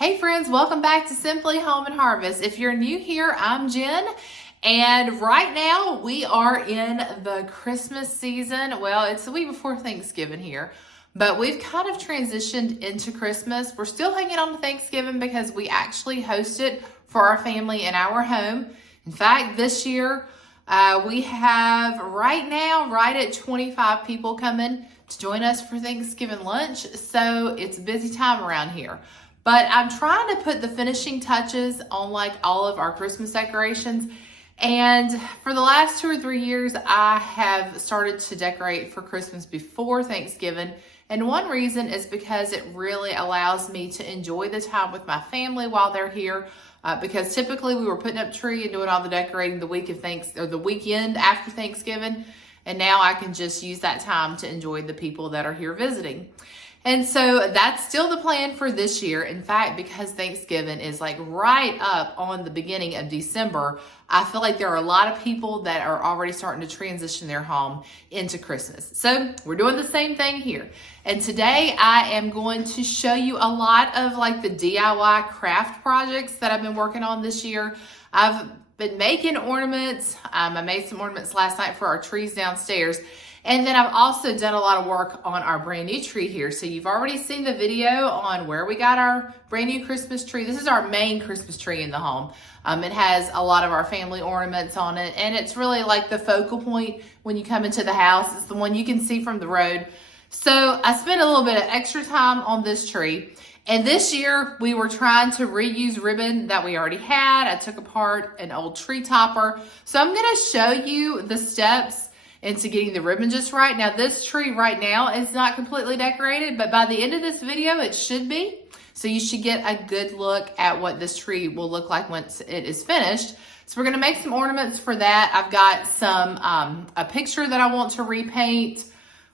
Hey friends, welcome back to Simply Home and Harvest. If you're new here, I'm Jen, and right now we are in the Christmas season. Well, it's the week before Thanksgiving here, but we've kind of transitioned into Christmas. We're still hanging on to Thanksgiving because we actually host it for our family in our home. In fact, this year we have right at 25 people coming to join us for Thanksgiving lunch, so it's a busy time around here. But I'm trying to put the finishing touches on like all of our Christmas decorations. And for the last 2 or 3 years, I have started to decorate for Christmas before Thanksgiving. And one reason is because it really allows me to enjoy the time with my family while they're here. Because typically we were putting up tree and doing all the decorating the week of the weekend after Thanksgiving. And now I can just use that time to enjoy the people that are here visiting. And so that's still the plan for this year. In fact, because Thanksgiving is like right up on the beginning of December, I feel like there are a lot of people that are already starting to transition their home into Christmas. So we're doing the same thing here. And today I am going to show you a lot of like the DIY craft projects that I've been working on this year. I've been making ornaments. I made some ornaments last night for our trees downstairs. And then I've also done a lot of work on our brand new tree here. So you've already seen the video on where we got our brand new Christmas tree. This is our main Christmas tree in the home. It has a lot of our family ornaments on it. And it's really like the focal point when you come into the house. It's the one you can see from the road. So I spent a little bit of extra time on this tree. And this year we were trying to reuse ribbon that we already had. I took apart an old tree topper. So I'm going to show you the steps into getting the ribbon just right. Now this tree right now is not completely decorated, but by the end of this video it should be. So you should get a good look at what this tree will look like once it is finished. So we're gonna make some ornaments for that. I've got some, a picture that I want to repaint.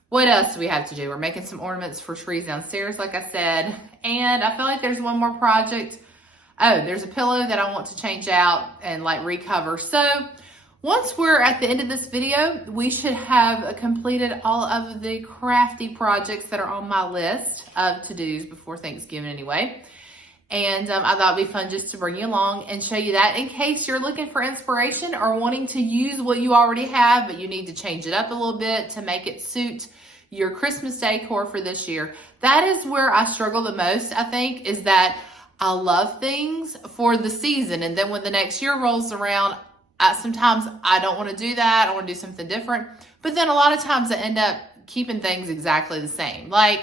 What else do we have to do? We're making some ornaments for trees downstairs, like I said. And I feel like there's one more project. Oh, there's a pillow that I want to change out and like recover. So once we're at the end of this video, we should have completed all of the crafty projects that are on my list of to-dos before Thanksgiving anyway. And I thought it'd be fun just to bring you along and show you that in case you're looking for inspiration or wanting to use what you already have, but you need to change it up a little bit to make it suit your Christmas decor for this year. That is where I struggle the most, I think, is that I love things for the season. And then when the next year rolls around, sometimes I don't want to do that. I want to do something different. But then a lot of times I end up keeping things exactly the same. Like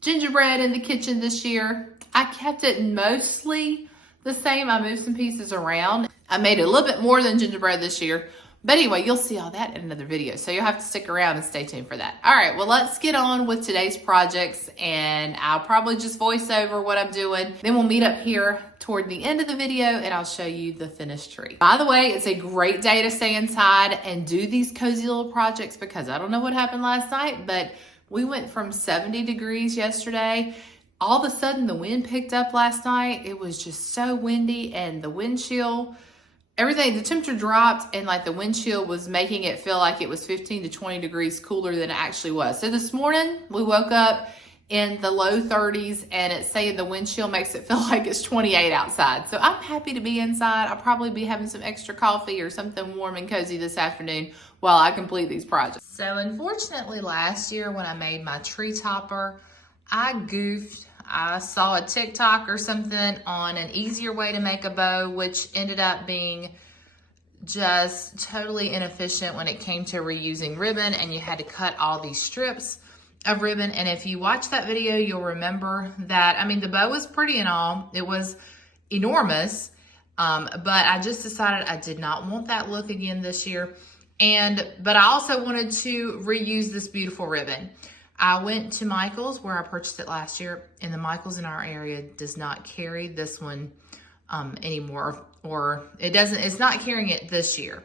gingerbread in the kitchen this year, I kept it mostly the same. I moved some pieces around. I made it a little bit more than gingerbread this year. But anyway, you'll see all that in another video. So you'll have to stick around and stay tuned for that. All right, well, let's get on with today's projects. And I'll probably just voice over what I'm doing. Then we'll meet up here toward the end of the video and I'll show you the finished tree. By the way, it's a great day to stay inside and do these cozy little projects because I don't know what happened last night, but we went from 70 degrees yesterday. All of a sudden the wind picked up last night. It was just so windy and the wind chill, everything, the temperature dropped and like the wind chill was making it feel like it was 15 to 20 degrees cooler than it actually was. So this morning we woke up in the low 30s and it's saying the wind chill makes it feel like it's 28 outside. So I'm happy to be inside. I'll probably be having some extra coffee or something warm and cozy this afternoon while I complete these projects. So unfortunately last year when I made my tree topper, I goofed. I saw a TikTok or something on an easier way to make a bow, which ended up being just totally inefficient when it came to reusing ribbon, and you had to cut all these strips of ribbon. And if you watch that video, you'll remember that, I mean, the bow was pretty and all. It was enormous, but I just decided I did not want that look again this year. But I also wanted to reuse this beautiful ribbon. I went to Michael's where I purchased it last year, and the Michael's in our area does not carry this one anymore, or it's not carrying it this year.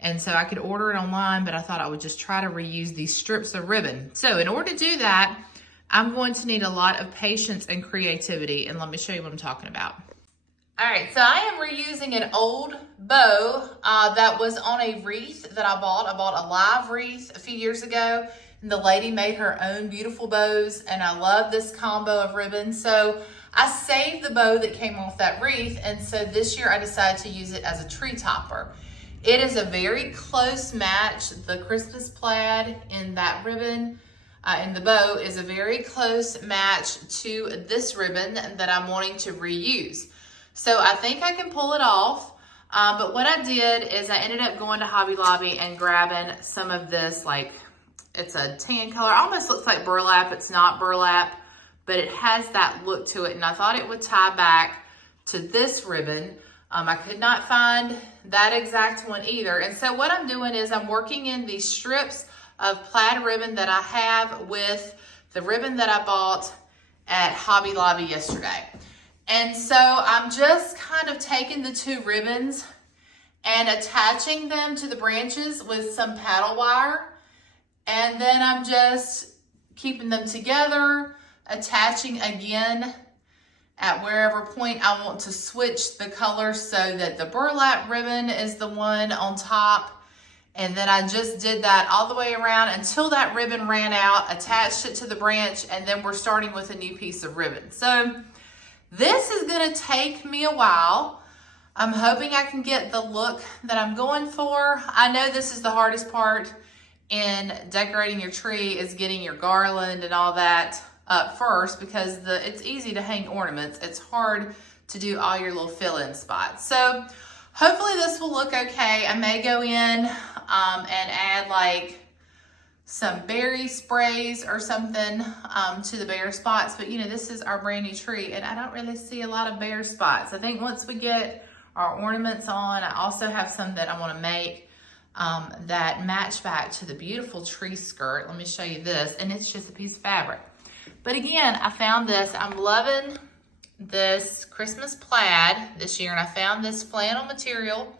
And so I could order it online, but I thought I would just try to reuse these strips of ribbon. So in order to do that, I'm going to need a lot of patience and creativity, and let me show you what I'm talking about. All right, so I am reusing an old bow that was on a wreath that I bought. I bought a live wreath a few years ago. And the lady made her own beautiful bows, and I love this combo of ribbon. So I saved the bow that came off that wreath, and so this year I decided to use it as a tree topper. It is a very close match. The Christmas plaid in that ribbon, in the bow, is a very close match to this ribbon that I'm wanting to reuse. So I think I can pull it off. But what I did is I ended up going to Hobby Lobby and grabbing some of this, like, it's a tan color, almost looks like burlap. It's not burlap, but it has that look to it. And I thought it would tie back to this ribbon. I could not find that exact one either. And so what I'm doing is I'm working in these strips of plaid ribbon that I have with the ribbon that I bought at Hobby Lobby yesterday. And so I'm just kind of taking the two ribbons and attaching them to the branches with some paddle wire. And then I'm just keeping them together, attaching again at wherever point I want to switch the color so that the burlap ribbon is the one on top. And then I just did that all the way around until that ribbon ran out, attached it to the branch, and then we're starting with a new piece of ribbon. So this is gonna take me a while. I'm hoping I can get the look that I'm going for. I know this is the hardest part in decorating your tree, is getting your garland and all that up first, because it's easy to hang ornaments. It's hard to do all your little fill-in spots. So hopefully this will look okay. I may go in and add like some berry sprays or something to the bare spots. But you know, this is our brand new tree and I don't really see a lot of bare spots. I think once we get our ornaments on, I also have some that I want to make that match back to the beautiful tree skirt. Let me show you this, and it's just a piece of fabric. But again, I found this. I'm loving this Christmas plaid this year, and I found this flannel material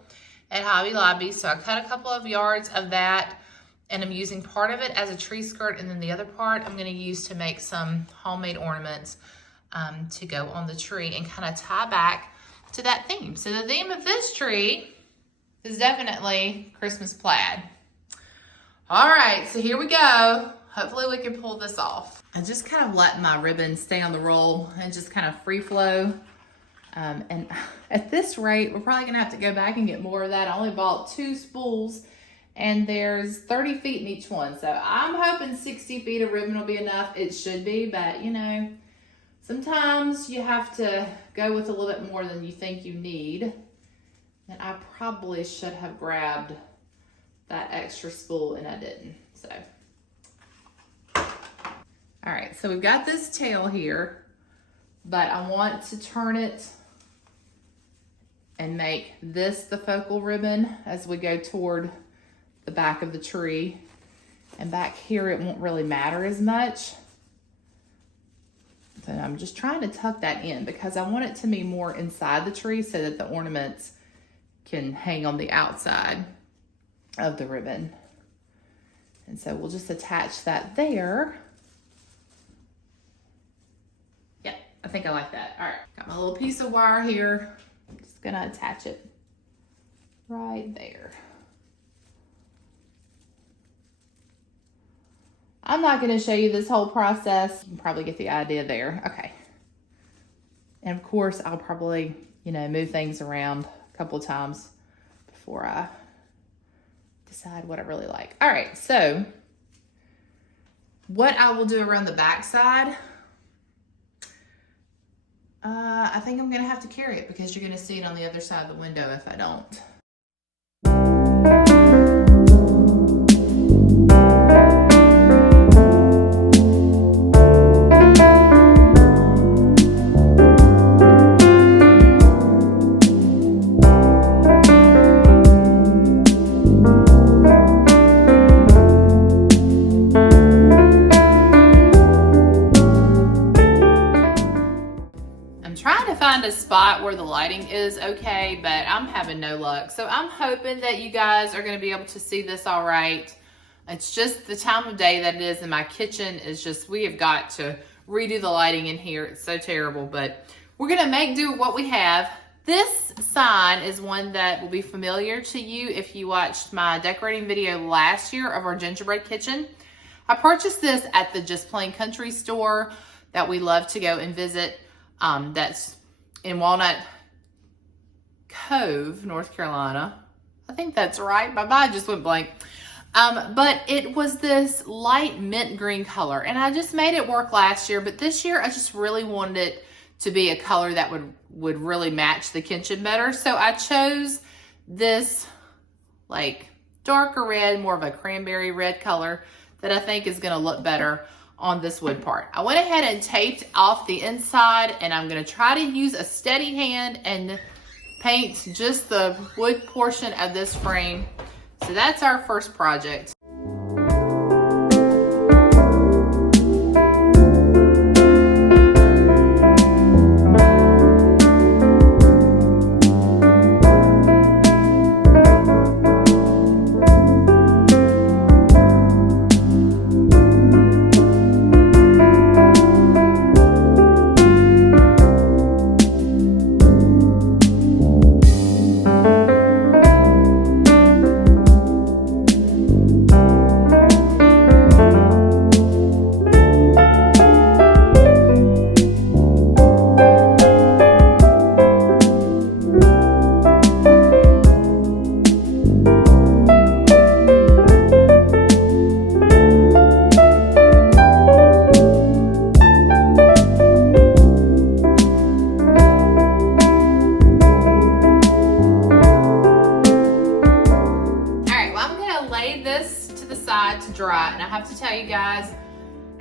at Hobby Lobby. So I cut a couple of yards of that, and I'm using part of it as a tree skirt, and then the other part I'm going to use to make some homemade ornaments to go on the tree and kind of tie back to that theme. So the theme of this tree is definitely Christmas plaid. All right, so here we go. Hopefully we can pull this off. I just kind of let my ribbon stay on the roll and just kind of free flow. And at this rate, we're probably gonna have to go back and get more of that. I only bought 2 spools and there's 30 feet in each one. So I'm hoping 60 feet of ribbon will be enough. It should be, but you know, sometimes you have to go with a little bit more than you think you need. And I probably should have grabbed that extra spool and I didn't, so. All right, so we've got this tail here, but I want to turn it and make this the focal ribbon as we go toward the back of the tree. And back here, it won't really matter as much. So I'm just trying to tuck that in because I want it to be more inside the tree so that the ornaments can hang on the outside of the ribbon. And so we'll just attach that there. Yeah, I think I like that. All right, got my little piece of wire here. I'm just gonna attach it right there. I'm not gonna show you this whole process. You can probably get the idea there. Okay. And of course, I'll probably, you know, move things around a couple of times before I decide what I really like. All right, so what I will do around the back side, I think I'm gonna have to carry it because you're gonna see it on the other side of the window if I don't. A spot where the lighting is okay, but I'm having no luck. So I'm hoping that you guys are going to be able to see this all right. It's just the time of day that it is, and my kitchen is just, we have got to redo the lighting in here. It's so terrible, but we're going to make do with what we have. This sign is one that will be familiar to you if you watched my decorating video last year of our gingerbread kitchen. I purchased this at the Just Plain Country store that we love to go and visit That's in Walnut Cove, North Carolina. I think that's right. My mind just went blank. But it was this light mint green color, and I just made it work last year, but this year I just really wanted it to be a color that would really match the kitchen better. So I chose this like darker red, more of a cranberry red color that I think is gonna look better on this wood part. I went ahead and taped off the inside, and I'm gonna try to use a steady hand and paint just the wood portion of this frame. So that's our first project. To dry, and I have to tell you guys,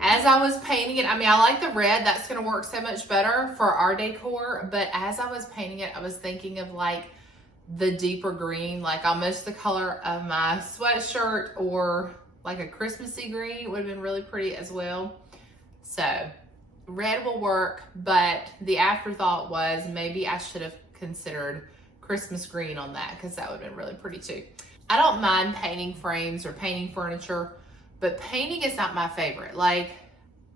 as I was painting it, I mean, I like the red, that's going to work so much better for our decor, but as I was painting it, I was thinking of like the deeper green, like almost the color of my sweatshirt, or like a Christmassy green would have been really pretty as well. So red will work, but the afterthought was maybe I should have considered Christmas green on that, because that would have been really pretty too. I don't mind painting frames or painting furniture, but painting is not my favorite. Like,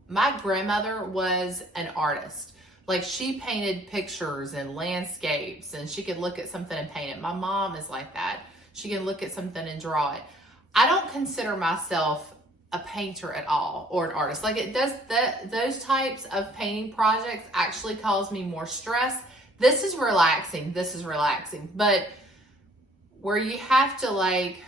my grandmother was an artist. Like, she painted pictures and landscapes, and she could look at something and paint it. My mom is like that. She can look at something and draw it. I don't consider myself a painter at all, or an artist. Like, it does those types of painting projects actually cause me more stress. This is relaxing. But where you have to like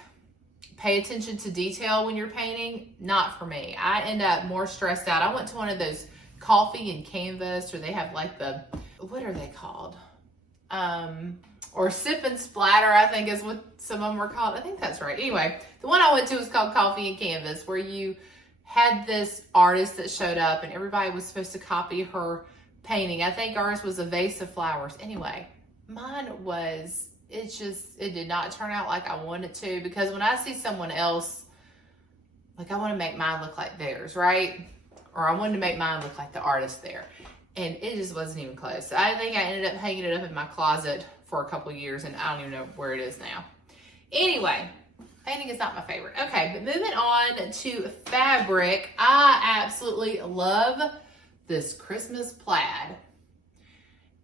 pay attention to detail when you're painting, not for me. I end up more stressed out. I went to one of those coffee and canvas, or they have like the, what are they called? Or sip and splatter, I think is what some of them are called. I think that's right. Anyway, the one I went to was called Coffee and Canvas, where you had this artist that showed up and everybody was supposed to copy her painting. I think ours was a vase of flowers. Anyway, mine was, it did not turn out like I wanted to, because when I see someone else, like I want to make mine look like theirs, right? Or I wanted to make mine look like the artist there. And it just wasn't even close. So I think I ended up hanging it up in my closet for a couple years, and I don't even know where it is now. Anyway, painting is not my favorite. Okay, but moving on to fabric. I absolutely love this Christmas plaid.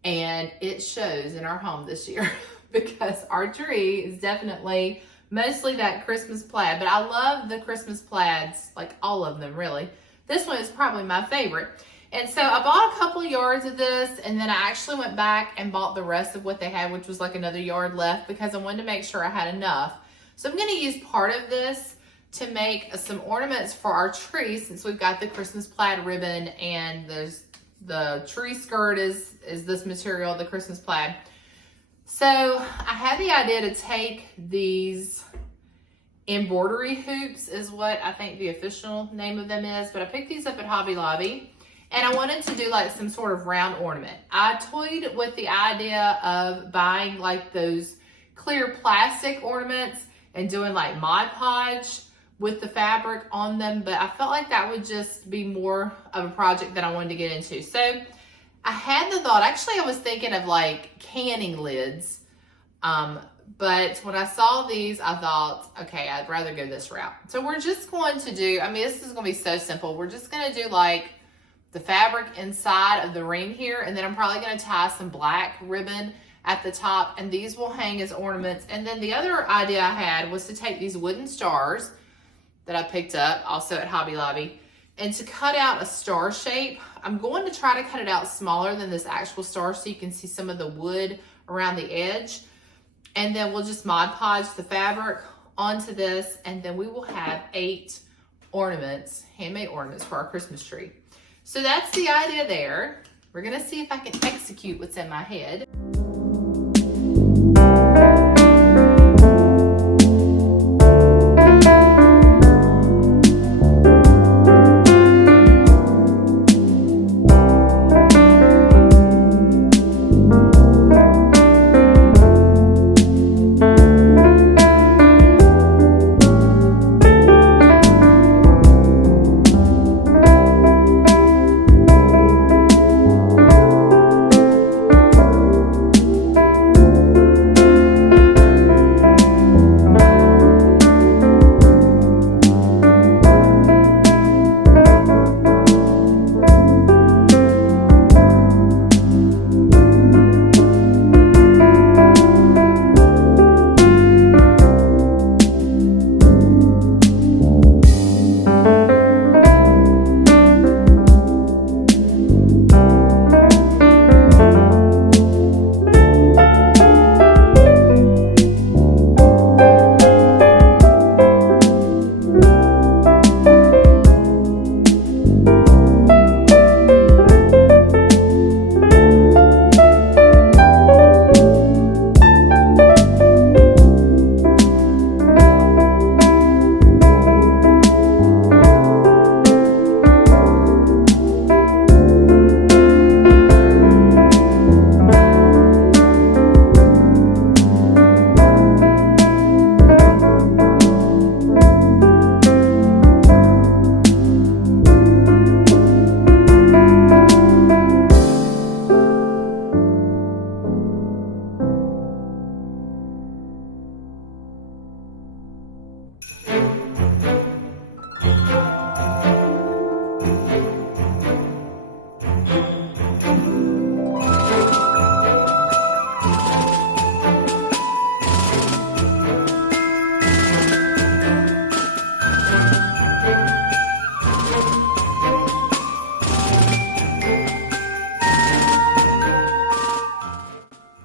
And it shows in our home this year because our tree is definitely mostly that Christmas plaid. But I love the Christmas plaids, like all of them really. This one is probably my favorite. And so I bought a couple of yards of this, and then I actually went back and bought the rest of what they had, which was like another yard left, because I wanted to make sure I had enough. So I'm going to use part of this to make some ornaments for our tree, since we've got the Christmas plaid ribbon, and the tree skirt is this material, the Christmas plaid. So I had the idea to take these embroidery hoops, is what I think the official name of them is, but I picked these up at Hobby Lobby. And I wanted to do like some sort of round ornament. I toyed with the idea of buying like those clear plastic ornaments and doing like Mod Podge with the fabric on them, but I felt like that would just be more of a project that I wanted to get into. So I had the thought, actually I was thinking of like canning lids, but when I saw these, I thought, okay, I'd rather go this route. So we're just going to do, I mean, this is going to be so simple. We're just going to do like the fabric inside of the ring here, and then I'm probably going to tie some black ribbon at the top, and these will hang as ornaments. And then the other idea I had was to take these wooden stars that I picked up also at Hobby Lobby, And to cut out a star shape, I'm going to try to cut it out smaller than this actual star so you can see some of the wood around the edge. And then we'll just Mod Podge the fabric onto this, and then we will have 8 ornaments, handmade ornaments for our Christmas tree. So that's the idea there. We're gonna see if I can execute what's in my head.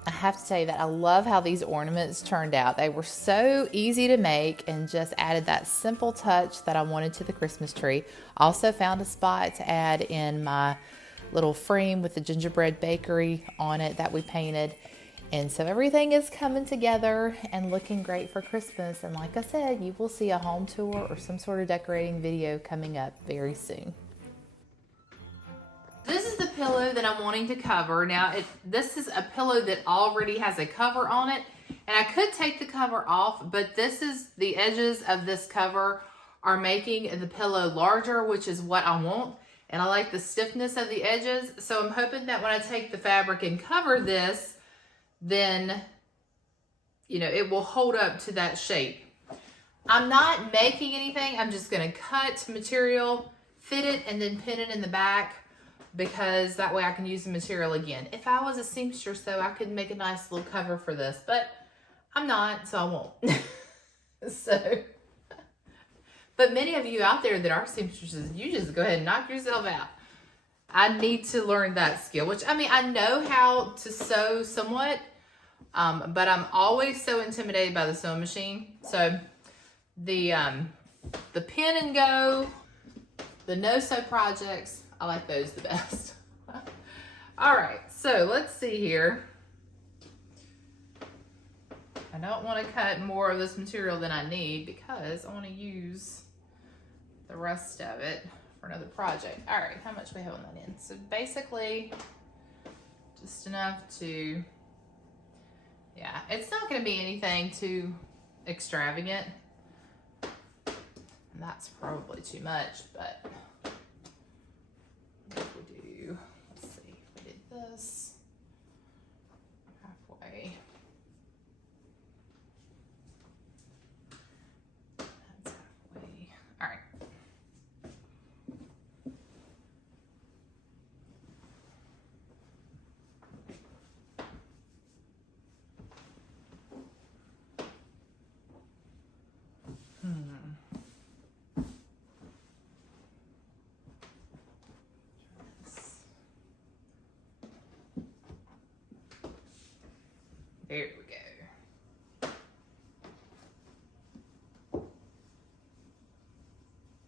I have to say that I love how these ornaments turned out. They were so easy to make and just added that simple touch that I wanted to the Christmas tree. Also found a spot to add in my little frame with the gingerbread bakery on it that we painted. And so everything is coming together and looking great for Christmas. And like I said, you will see a home tour or some sort of decorating video coming up very soon. This is the pillow that I'm wanting to cover. Now, this is a pillow that already has a cover on it, and I could take the cover off, but this is the edges of this cover are making the pillow larger, which is what I want, and I like the stiffness of the edges, so I'm hoping that when I take the fabric and cover this, then, you know, it will hold up to that shape. I'm not making anything. I'm just going to cut material, fit it, and then pin it in the back, because that way I can use the material again. If I was a seamstress though, I could make a nice little cover for this, but I'm not, so I won't. But many of you out there that are seamstresses, you just go ahead and knock yourself out. I need to learn that skill, which, I mean, I know how to sew somewhat, but I'm always so intimidated by the sewing machine. So the pin and go, the no-sew projects, I like those the best. All right, so let's see here. I don't want to cut more of this material than I need because I want to use the rest of it for another project. All right, how much we have on that end? So basically, just enough to, yeah, it's not going to be anything too extravagant. And that's probably too much, but if we do, let's see, if we did this halfway. That's halfway. All right. There we go.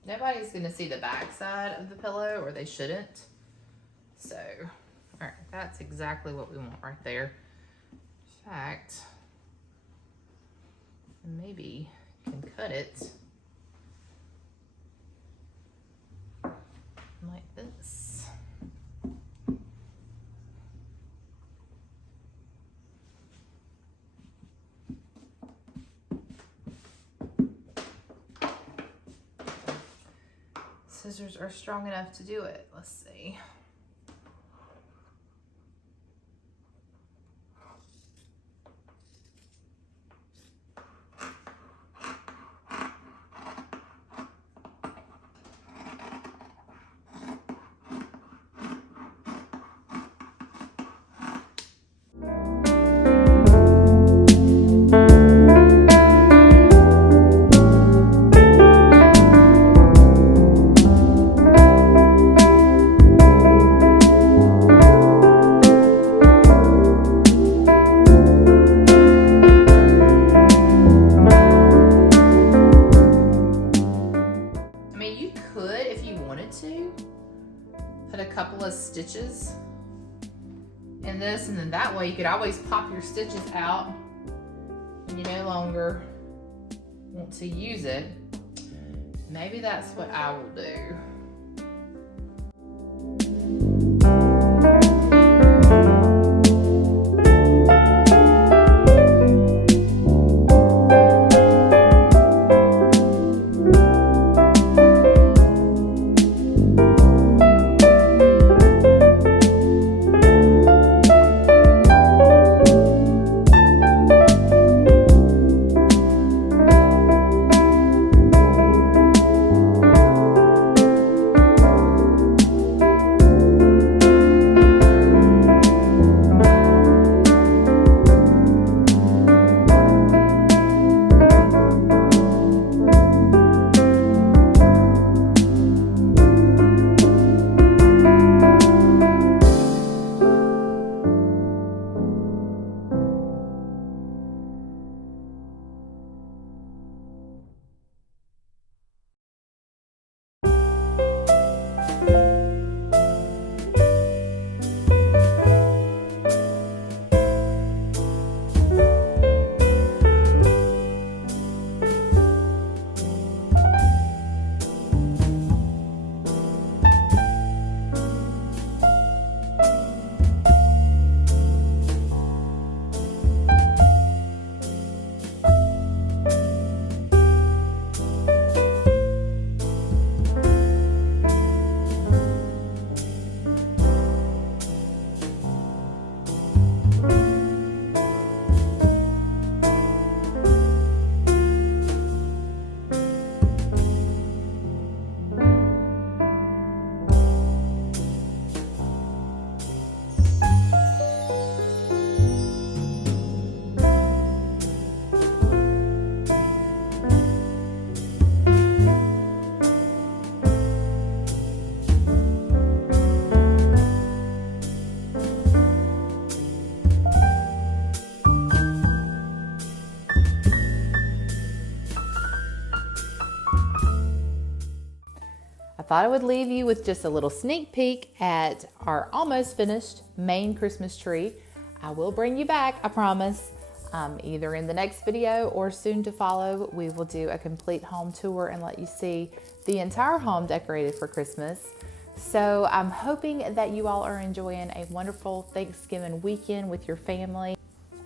Nobody's going to see the back side of the pillow, or they shouldn't. So, all right, that's exactly what we want right there. In fact, maybe can cut it like this. Scissors are strong enough to do it. Let's see. Put a couple of stitches in this, and then that way you could always pop your stitches out when you no longer want to use it. Maybe that's what I will do. I thought I would leave you with just a little sneak peek at our almost finished main Christmas tree. I will bring you back, I promise, either in the next video or soon to follow. We will do a complete home tour and let you see the entire home decorated for Christmas. So I'm hoping that you all are enjoying a wonderful Thanksgiving weekend with your family.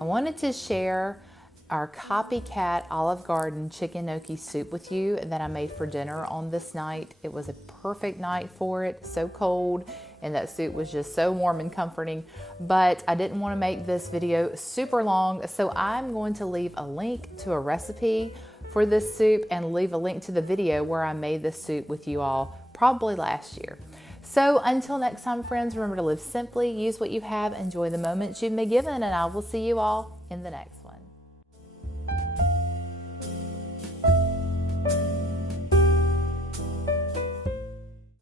I wanted to share our copycat Olive Garden chicken gnocchi soup with you that I made for dinner on this night. It was a perfect night for it, so cold, and that soup was just so warm and comforting. But I didn't want to make this video super long, so I'm going to leave a link to a recipe for this soup and leave a link to the video where I made this soup with you all probably last year. So until next time, friends, remember to live simply, use what you have, enjoy the moments you've been given, and I will see you all in the next.